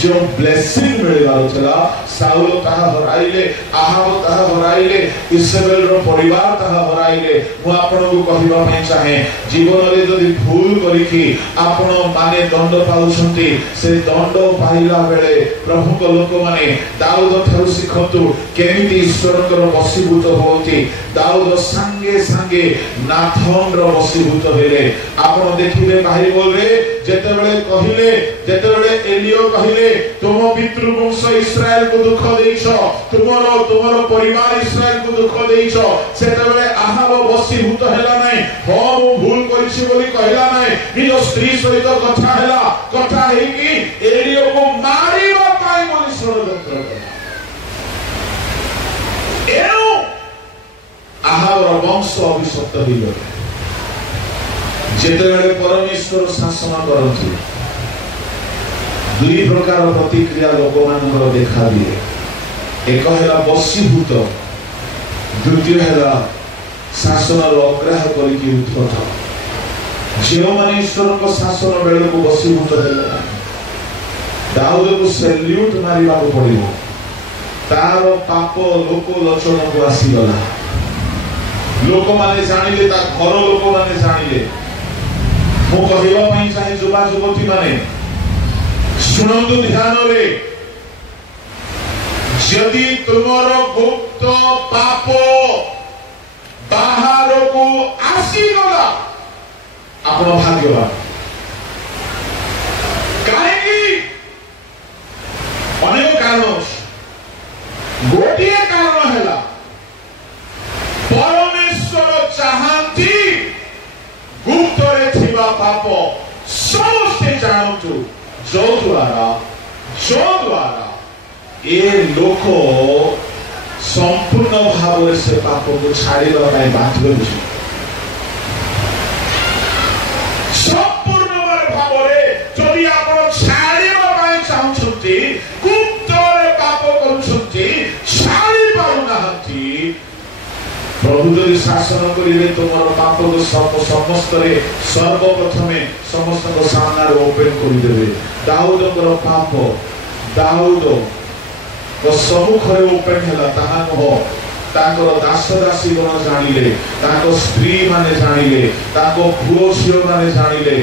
जो ब्लेसिंग मिलबार थिला साउल ताहा हराइले आहाब ताहा हराइले इस्राएल रो परिवार ताहा हराइले मु आपन को कहिबा नै चाहे जीवन रे जदि भूल करिकि आपन माने दंड पाउछंती से दंड पाइला बेले प्रभु को लोक माने दाऊद ठारू सिखंतु केमिति ईश्वर कर वशीभूत होती दाऊद संगे संगे नाथन रो वशीभूत हेले आपन देखिबे बाइबल रे जेतेबेले कहिले जेतेबेले एलियो कहिले तुम पितृ वंश इस्राएल को दुख देइछो तुमरो परिवार इस्राएल को दुख देइछो सेतेबेले आहाब वशीभूत हेला नै हो मु भूल करिछि बोली कहला नै निज स्त्री सहित कथा हे कि एलियो को मारिबा पाई बोली षडयंत्र कला एनु आहाबर वंश अभिशप्त हो गले जेतेबेले परमेश्वर शासन करथि दुई प्रकार प्रतिक्रिया लोक मानकर देखा दिए एक है वशीभूत द्वितीय है शासन अग्राह करके उठत जो माने ईश्वर को शासन बेल को वशीभूत है दाऊद को सैल्यूट मारिबा को पड़िबो तार पाप लोक लक्षण को आसीगला लोक माने जानिले ता घर लोक माने जानिले मु कहबा पई चाहे जुवा जुवती माने सुनंतु ध्यान रे यदि तुमरो गुप्त पाप बाहर को आसीगला आपण भाग्यवान काहेकि अनेक कारण गोटिए कारण हैला परमेश्वर चाहती गुप्त रे थिबा पाप समस्ते जानतु जो द्वारा ए लोक संपूर्ण भाव से पाप को छाड़ीबा पाई बाध्य होछि संपूर्ण भाव रे जदि आपण छाड़ीबा पाई चाहछथि गुप्त रे पाप करूछथि छाड़ी पाउनाहथि प्रभु जदि शासन करिले तुमर पाप को समस्त रे सर्वप्रथमे समस्त को सामना रे ओपन करि देबे दाऊद को पाप दाऊद को सम्मुख रे ओपन हैला ताहा हो ताकर दास दासी गण जानिले ताको स्त्री माने जानिले ताको पुओ झियो माने जानिले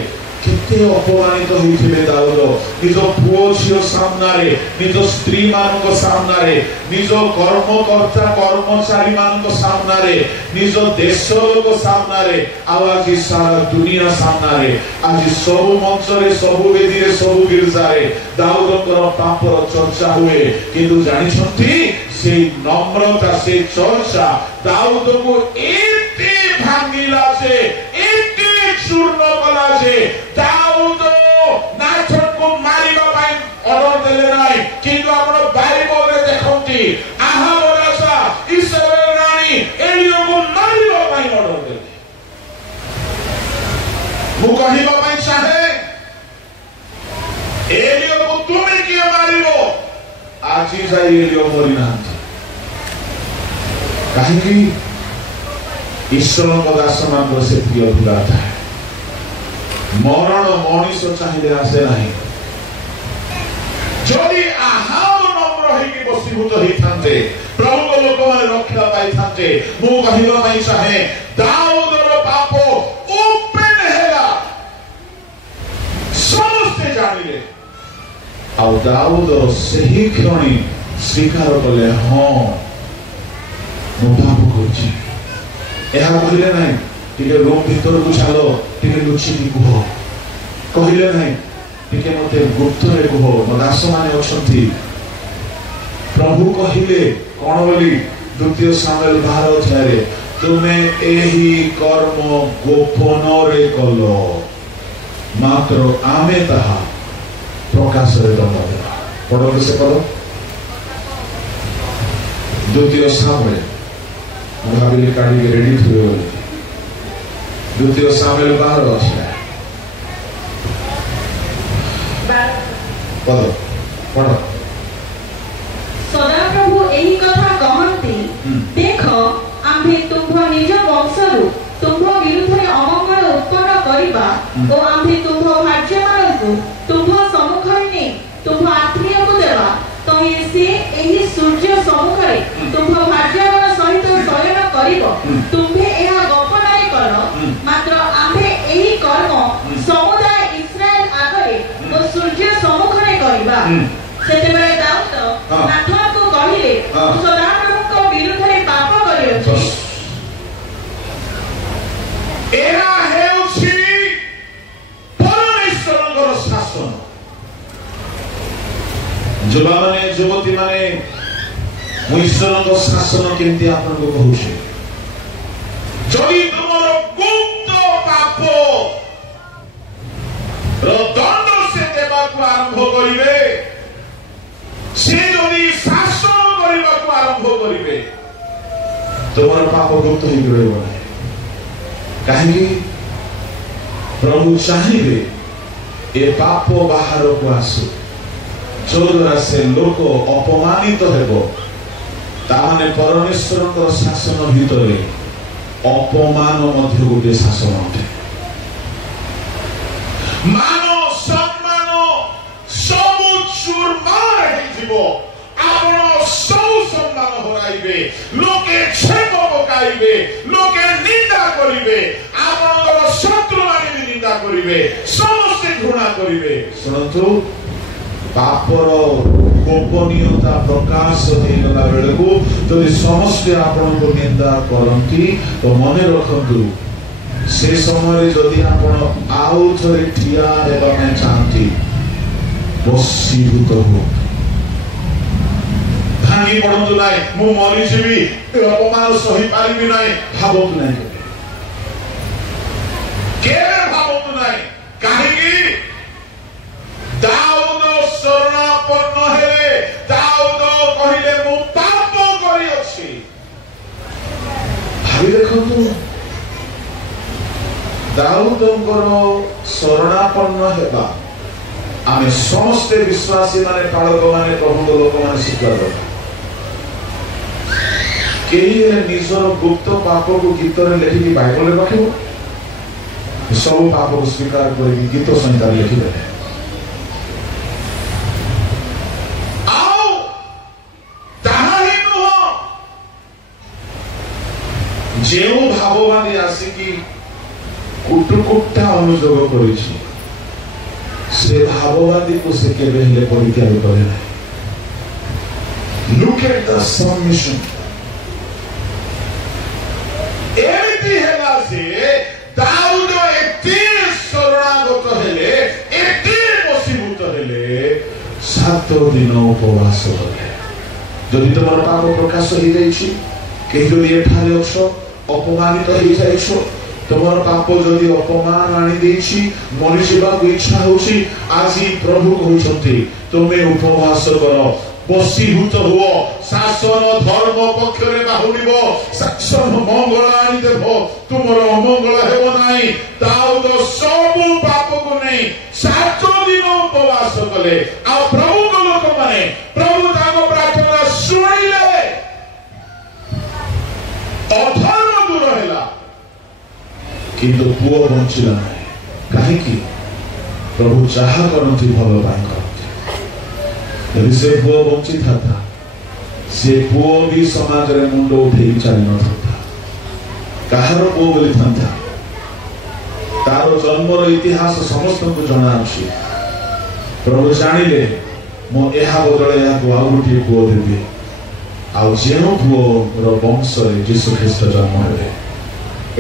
किते अपमानित होइथिले दाऊद निज पुओ झियो सामना रे निज स्त्री मानक सामना रे निज कर्मकर्ता कर्मचारी मानक सामना रे निज देश लोक सामना रे आज सारा दुनिया सामना रे आज सब मंच रे सब वेदी रे सब गिरजा रे दाऊदकर पापर चर्चा हुए किंतु जानि छथि से नम्रता से चर्चा दाऊद को एते भांगिला से एते चूर्ण कला से दाऊद नाथन को मारिबा पाई ऑर्डर देले नाही किंतु आपण बाइबल रे देखंती आहाब राजा इस्राएल रानी एलियो को मारिबा पाई ऑर्डर देले मु कहिबा पाई चाहे एलियो को तुमे किए मारिबो आज जाई एलियो मरि नांती काहेकि ईश्वर को दास मान से प्रिय भूलाता है मरण मनीष चाहिए आसे नहीं जदि आहाब नम्र होइकि वशीभूत होइथांते प्रभु को लोक माने रक्षा पाइथांते मु कहिबा पई चाहे दाऊदर पाप ओपन हैला समस्ते जानिले आ दाऊद सही क्षणी स्वीकार कले हां मु पाप करछि एहा कहले नहीं टिके रूम भीतर को चलो टिके लुचि कुह कहले नहीं टिके मते गुप्त रे कुह म दास माने अछंती प्रभु कहले कोन बोली द्वितीय सामुएल 12 अध्याय तुमे एही कर्म गोपन रे कलो मात्र आमे ताहा प्रकाश रे दंड देबा पढो से पढो द्वितीय सामुएल भाबिले काढी रेडी थुए बोली द्वितीय सामुएल 12 अध्याय पढो पढो सदा प्रभु एही कथा कहंती देखो आम्भे तुम निज वंशरु तुम विरुद्ध रे अमंगल उत्पन्न करिबा ଓ ଆମ୍ଭେ ତୁମ୍ଭ ଭାର୍ଯ୍ୟମାନଙ୍କୁ ତୁମ୍ଭ ସମ୍ମୁଖରେ ନେଇ ତୁମ୍ଭ ଆତ୍ମୀୟକୁ ଦେବା ତହିଁ ସେ ଏହି ସୂର୍ଯ୍ୟ ସମ୍ମୁଖରେ ତୁମ୍ଭ ଭାର୍ଯ୍ୟଗଣ ସହିତ ଶୟନ କରିବ। ତୁମ୍ଭେ ଏହା ଗୋପନରେ କର, ମାତ୍ର ଆମ୍ଭେ ଏହି କର୍ମ ସମୁଦାୟ ଇସ୍ରାଏଲ ଆଗରେ ଓ ସୂର୍ଯ୍ୟ ସମ୍ମୁଖରେ କରିବା। ସେତେବେଳେ ଦାଉଦ ନାଥାନକୁ କହିଲେ, ମୁଁ ସଦାପ୍ରଭୁଙ୍କ ବିରୁଦ୍ଧରେ ପାପ କରିଅଛି। ଏହା ହେଉଛି ପରମେଶ୍ୱରଙ୍କର ଶାସନ। ଯୁବାମାନେ ଯୁବତୀ ମାନେ ମୁଁ ଈଶ୍ୱରଙ୍କ ଶାସନ କେମିତି ଆପଣଙ୍କୁ କହୁଛି। ଯଦି ତୁମର ଗୁପ୍ତ ପାପ ର ଦଣ୍ଡ ସେ ଦେବାକୁ ଆରମ୍ଭ କରିବେ, ସେ ଯଦି ଶାସନ କରିବାକୁ ଆରମ୍ଭ କରିବେ, ତୁମର ପାପ ଗୁପ୍ତ ହେଇକି ରହିବ ନାହିଁ। କାହିଁକି? ପ୍ରଭୁ ଚାହିଁବେ ଏ ପାପ ବାହାରକୁ ଆସୁ, ଯୋଉଦ୍ୱାରା ସେ ଲୋକ ଅପମାନିତ ହେବ। ତାମାନେ ପରମେଶ୍ୱରଙ୍କର ଶାସନ ଭିତରେ ଅପମାନ ମଧ୍ୟ ଗୋଟିଏ ଶାସନ ଅଟେ। ମାନ ସମ୍ମାନ ସବୁ ଚୁରମାର ହେଇଯିବ। ଆପଣ ସବୁ ସମ୍ମାନ ହରାଇବେ, ଲୋକେ ଛେପ ପକାଇବେ, ଲୋକେ ନିନ୍ଦା କରିବେ, ଆପଣଙ୍କର ଶତ୍ରୁମାନେ ବି ନିନ୍ଦା କରିବେ, ସମସ୍ତେ ଘୃଣା କରିବେ। ଶୁଣନ୍ତୁ, ପାପର ଗୋପନୀୟତା ପ୍ରକାଶ ହେଇଗଲା ବେଳକୁ ଯଦି ସମସ୍ତେ ଆପଣଙ୍କୁ ନିନ୍ଦା କରନ୍ତି ତ ମନେ ରଖନ୍ତୁ, ସେ ସମୟରେ ଯଦି ଆପଣ ଆଉ ଥରେ ଠିଆ ହେବା ପାଇଁ ଚାହାନ୍ତି, ବଶୀଭୂତ ହୁଅନ୍ତୁ। ଭାଙ୍ଗି ପଡନ୍ତୁ ନାହିଁ, ମୁଁ ମରିଯିବି, ଅପମାନ ସହିପାରିବି ନାହିଁ, ଭାବନ୍ତୁ ନାହିଁ, କେବେ ଭାବନ୍ତୁ ନାହିଁ। କାହିଁକି? ଦାଉଦ ଶରଣାପନ୍ନ ହେଲେ, ଦାଉଦ କହିଲେ ମୁଁ ପାପ କରିଅଛି। ଭାବି ଦେଖନ୍ତୁ, ଦାଉଦଙ୍କର ଶରଣାପନ୍ନ ହେବା ଆମେ ସମସ୍ତେ ବିଶ୍ୱାସୀ ମାନେ, ପାଳକ ମାନେ, ପ୍ରଭୁଙ୍କ ଲୋକମାନେ ଶିଖିବା ଦରକାର। କେହି ହେଲେ ନିଜର ଗୁପ୍ତ ପାପକୁ ଗୀତରେ ଲେଖିକି ବାଇବଲରେ ରଖିବ, ସବୁ ପାପକୁ ସ୍ୱୀକାର କରିକି ଗୀତ ସଂହିତାରେ ଲେଖିଦେବେ। ଯେଉଁ ଭାବବାଦୀ ଆସିକି କୁଟୁକୁଟା ଅନୁଯୋଗ କରିଛି, ସେ ଭାବବାଦୀକୁ ସେ କେବେ ହେଲେ ପରିତ୍ୟାଗ କରେ ନାହିଁ। Look at the submission. ଏମିତି ହେଲା ଯେ ଦାଉଦ ଏତେ ଶରଣାଗତ ହେଲେ, ଏତେ ବଶୀଭୂତ ହେଲେ, 7 ଦିନ ଉପବାସ କଲେ। ଯଦି ତୁମର ପାପ ପ୍ରକାଶ ହେଇଯାଇଛି, କେହି ଯଦି ଏଠାରେ ଅଛ ଅପମାନିତ ହେଇଯାଇଛ, ତୁମର ପାପ ଯଦି ଅପମାନ ଆଣିଦେଇଛି, ମରିଯିବାକୁ ଇଚ୍ଛା ହଉଛି, ଆଜି ପ୍ରଭୁ କହୁଛନ୍ତି ତୁମେ ଉପବାସ କର, ବଶୀଭୂତ ହୁଅ, ଶାସନ ଧର୍ମ ପକ୍ଷରେ ବାହୁଡ଼ିବ, ଶାସନ ମଙ୍ଗଳ ଆଣିଦେବ, ତୁମର ଅମଙ୍ଗଳ ହେବ ନାହିଁ। ଦାଉଦ ସବୁ ପାପକୁ ନେଇ 7 ଦିନ ଉପବାସ କଲେ। ଆଉ ପ୍ରଭୁଙ୍କ ଲୋକମାନେ, ପ୍ରଭୁ ତାଙ୍କ ପ୍ରାର୍ଥନା ଶୁଣିଲେ, ଅଧର୍ମ ଦୂର ହେଲା, କିନ୍ତୁ ପୁଅ ବଞ୍ଚିଲା ନାହିଁ। କାହିଁକି? ପ୍ରଭୁ ଯାହା କରନ୍ତି ଭଲ ପାଇଁ କରନ୍ତି। ଯଦି ସେ ପୁଅ ବଞ୍ଚିଥାନ୍ତା, ସେ ପୁଅ ବି ସମାଜରେ ମୁଣ୍ଡ ଉଠେଇ ଚାଲିନଥାନ୍ତା। କାହାର ପୁଅ ବୋଲିଥାନ୍ତା? ତାର ଜନ୍ମର ଇତିହାସ ସମସ୍ତଙ୍କୁ ଜଣାଅଛି। ପ୍ରଭୁ ଜାଣିଲେ, ମୁଁ ଏହା ବଦଳରେ ଏହାକୁ ଆଉ ଗୋଟିଏ ପୁଅ ଦେବି, ଆଉ ଯେଉଁ ପୁଅର ବଂଶରେ ଯୀଶୁ ଖ୍ରୀଷ୍ଟ ଜନ୍ମ ହେବେ।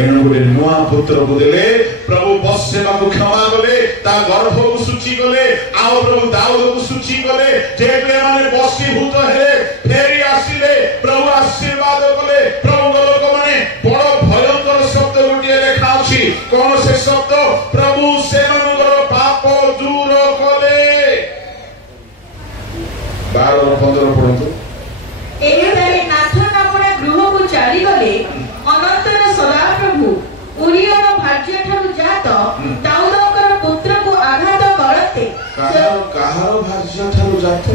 ଏଣୁ ଗୋଟେ ନୂଆ ପୁତ୍ରକୁ ଦେଲେ, ପ୍ରଭୁ ବତ୍ସେବାକୁ କ୍ଷମା କଲେ, ତା ଗର୍ଭକୁ ଶୁଚି କଲେ, ଆଉ ପ୍ରଭୁ ଦାଉଦକୁ ଶୁଚି କଲେ। ଯେହେତୁ ଏମାନେ ବଶୀଭୂତ ହେଲେ, ଫେରି ଆସିଲେ, ପ୍ରଭୁ ଆଶୀର୍ବାଦ କଲେ। ପ୍ରଭୁଙ୍କ ଲୋକମାନେ, ବଡ ଭୟଙ୍କର ଶବ୍ଦ ଗୋଟିଏ ଲେଖା ଅଛି। କଣ ସେ ଶବ୍ଦ? ପ୍ରଭୁ ସେମାନଙ୍କର ପାପ ଦୂର କଲେ। 12-15 ପଢନ୍ତୁ। ଏହିଠାରେ ନାଥାନ ଆପଣା ଗୃହକୁ ଚାଲିଗଲେ। ଅନନ୍ତର ସଦାପ୍ରଭୁ ଉରିୟର ଭାର୍ଯ୍ୟ ଠାରୁ ଜାତ ଦାଉଦଙ୍କର ପୁତ୍ରକୁ ଆଘାତ କରନ୍ତେ। କାହାର ଭାର୍ଯ୍ୟ ଠାରୁ ଜାତ?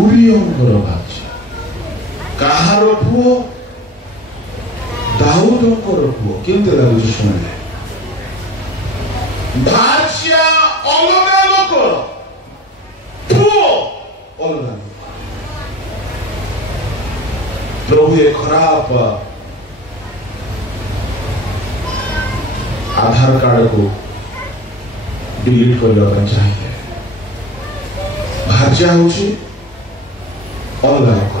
ଉରିୟଙ୍କର ଭାର୍ଯ୍ୟ। କାହାର ପୁଅ? ଦାଉଦଙ୍କର ପୁଅ। କେମିତି ଲାଗୁଛି ଶୁଣିଲେ? ଭାର୍ଯ୍ୟା ଅଲଗା ଲୋକର, ପୁଅ ଅଲଗା ଲୋକ। ପ୍ରଭୁ ଏ ଖରାପ ଆଧାର କାର୍ଡକୁ डिलीट करने चाहिए। भार्या हूँ अलग लोक,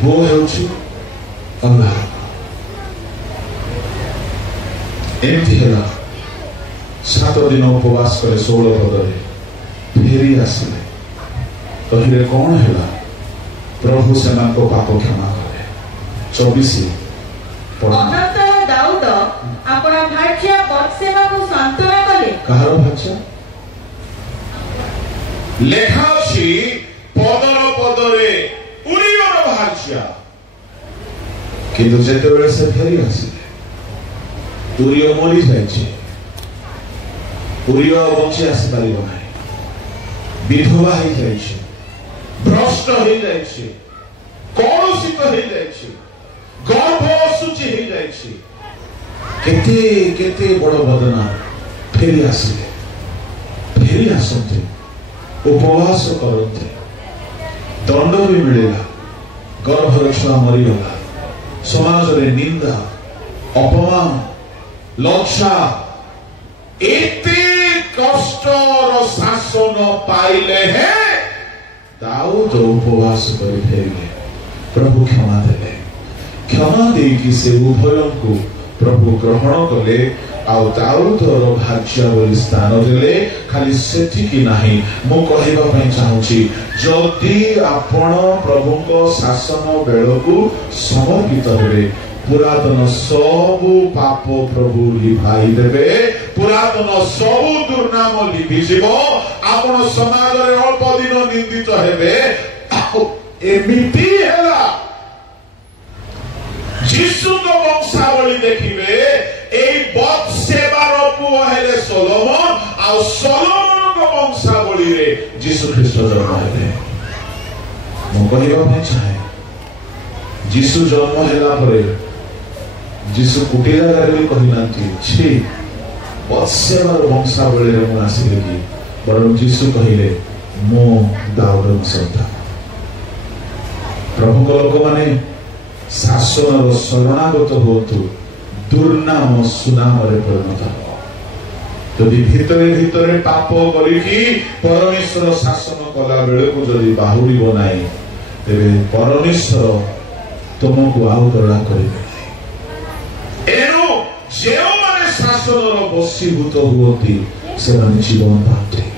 पुओ हूँ अलग लोक। एमती है 7 दिन उपवास करे 16 पदरे फेरी आसिले कहिले कौन है प्रभु से पाप क्षमा करे। 24 अनंतर दाऊद अपना भार्या बत्सेबा को सांत्वना कले। कहार भार्या लेखा अछि पदर पदरे उरियर भार्या, किंतु जेतेबेले से फेरी आसिले उरिय मरी जाइछे, उरिय बंची आसी पारिबो नाही, विधवा हो जाइछे, भ्रष्ट हो जाइछे, कलुषित हो जाइछे, गर्भ असुचि हो जाइछे, केते केते बड़ बदना फेरी आसिले, फेरी आसते उपवास करते, दंड भी मिलेगा, गर्भर छुआ मरीगला, समाज रे निंदा अपमान लज्जा एते कष्टर शासन पाइले हैं दाऊद उपवास कर फेरिले, प्रभु क्षमा देले, क्षमा देकी से उभय को प्रभु ग्रहण कले आउ दाऊदर भार्या बोली स्थान देले। खाली सेठिकी नाही मु कहबा पई चाहूची जदि आपण प्रभुको शासन बेलकु समर्पित हेबे पुरातन सबु पाप प्रभु लिभाई देबे, पुरातन सबु दुर्नाम लिभि जीवो, आपण समाज रे अल्प दिन निंदित हेबे। एमिति हैला जीसु को वंशावली देखिबे एई बत्सेबार पुओ हेले सोलोमन आ सोलोमन को वंशावली रे जीसु ख्रीष्ट जन्म हेले। मु कहबा पई चाहे जीसु जन्म हेला परे जीसु कुटिला रे कहिनांती छी बत्सेबार वंशावली रे मु आसिले कि बरं जीसु कहिले मो दाऊदर सन्तान। प्रभु को लोक माने शासन शरणागत होतु दुर्नाम सुनाम परिणत हो। यदि भितरे भितरे पाप करिकी परमेश्वर शासन कला बेले को जदि बाहुड़ीब नाही तेरे परमेश्वर तुमको आउ दया करिबे। एनु जेउ माने शासन रो बसीभूत हुओती से जीवन पाते